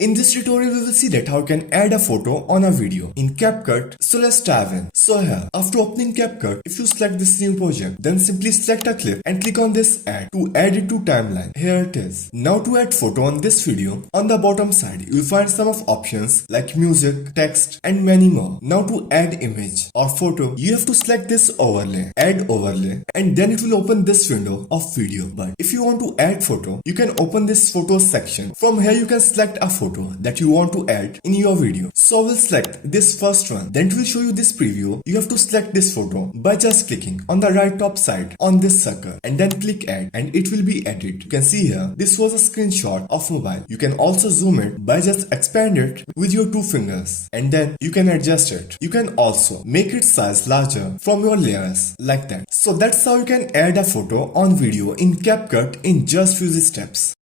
In this tutorial, we will see that how you can add a photo on a video in Capcut. So let's dive in. So here, after opening Capcut, if you select this new project, then simply select a clip and click on this add to add it to timeline. Here it is. Now to add photo on this video, on the bottom side, you will find some of options like music, text and many more. Now to add image or photo, you have to select this overlay, add overlay, and then it will open this window of video. But if you want to add photo, you can open this photos section. From here you can select a photo that you want to add in your video. So I will select this first one. Then it will show you this preview. You have to select this photo by just clicking on the right top side on this circle and then click add and it will be added. You can see here this was a screenshot of mobile. You can also zoom it by just expand it with your two fingers and then you can adjust it. You can also make its size larger from your layers like that. So that's how you can add a photo on video in Capcut in just few steps.